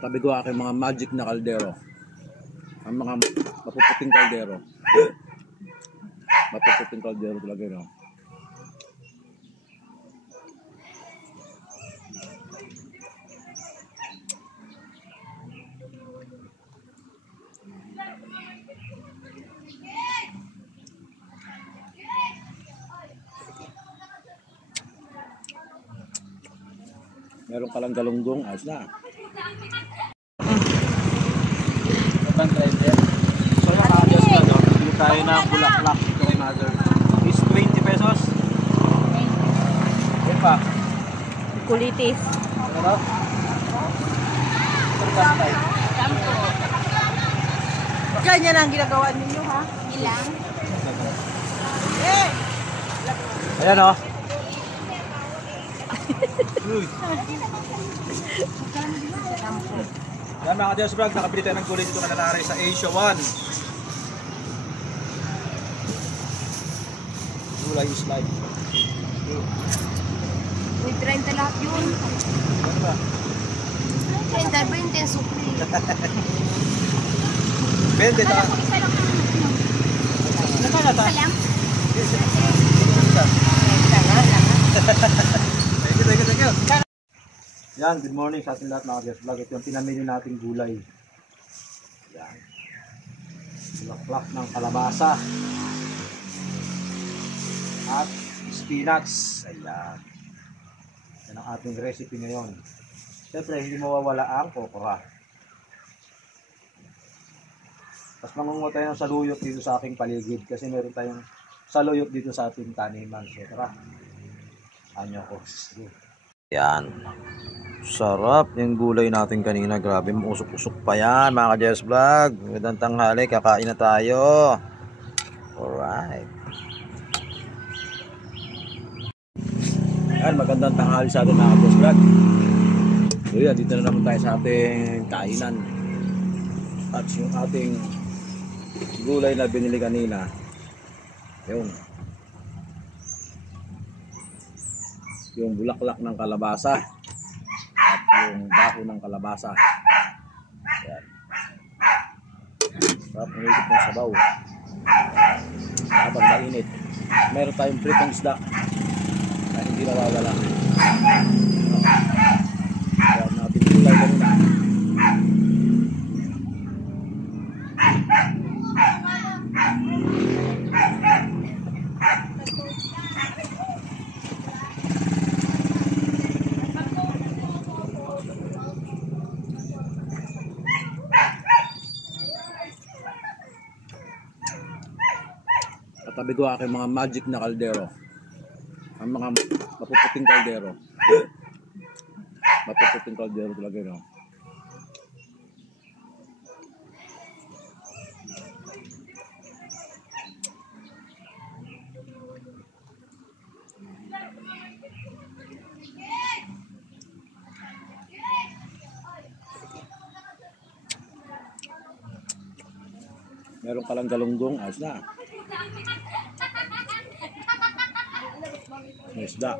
Katabi ko aking mga magic na kaldero. Ang mga mapuputing kaldero. Mapuputing kaldero talaga yun. Meron ka lang galunggong, ayos na. So yung adjust na no, bili tayo ng bulaklak ito kay mother. Is 20 pesos. Yan pa. Kulitis. Ano daw? Sampo. Ganyan ang ginagawa ninyo ha? Ilang? Ayan o. Yan mga Diyos Vlog, nakabili tayo ng gulay dito kanalaray sa Asia 1. Gulay is life. Uy, 30 lahat yun. Ano ba? 30, 20, supli. 20 na. Nakakata? Thank you. Yan, good morning sa ating lahat mga Diyos Vlog. Ito yung pinamili nating gulay. Yan. Bulaklak ng kalabasa. At spinach. Ayan. Yan ang ating recipe ngayon. Siyempre, hindi mawawala ang okra. Tapos mangunguha tayo ng saluyot dito sa aking paligid. Kasi meron tayong saluyot dito sa ating taniman. So, tara. Anyo ko. Yan. Sarap yung gulay natin kanina. Grabe, usok-usok pa yan mga ka-Jess Vlog. Magandang tanghali, kakain na tayo. Alright. Yan, magandang tanghali sa atin mga ka-Jess Vlog. So yan, dito na naman tayo sa ating kainan. At yung ating gulay na binili kanina. Yun. Yung bulaklak ng kalabasa. At yung dahon ng kalabasa. Yan. Sarap ng higit ng sabaw. Habang mainit. Meron tayong pritong isda na hindi nawawala. Yan natin gulay kanina. Katabi ko aking mga magic na kaldero. Ang mga mapuputing kaldero. Mapuputing kaldero talaga yun. Meron ka lang galunggong, ayos na. May isda.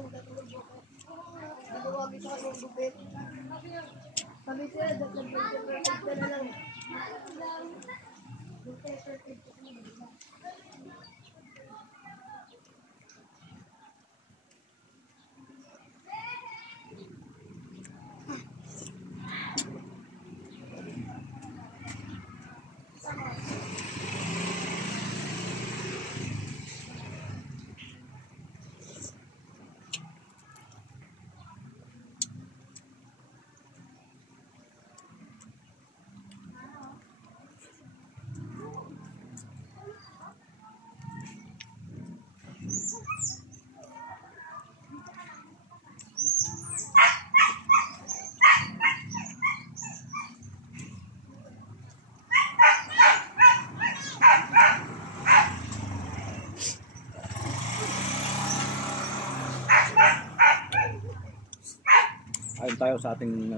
Ayun tayo sa ating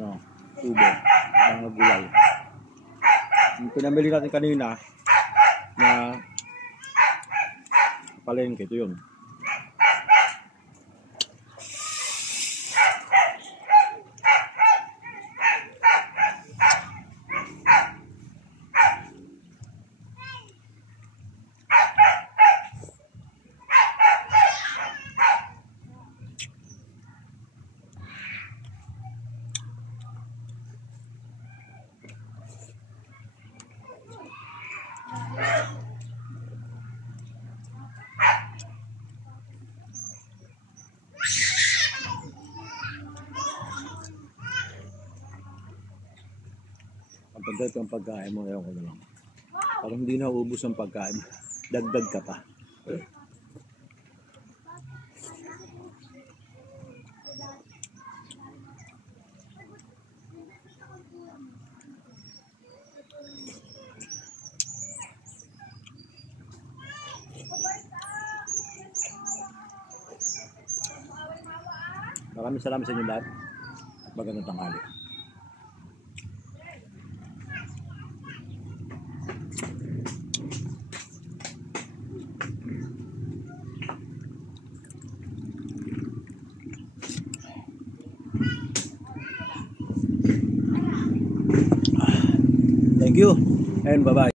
tubo ng gulay. Yung pinamili natin kanina na palengke, ito yun. Kapag ang pagkain mo, ewan ko na lang. Parang hindi na ubus ang pagkain. Dagdag ka pa. Maraming salamat sa inyo lahat. Magandang tanghali. Thank you and bye-bye.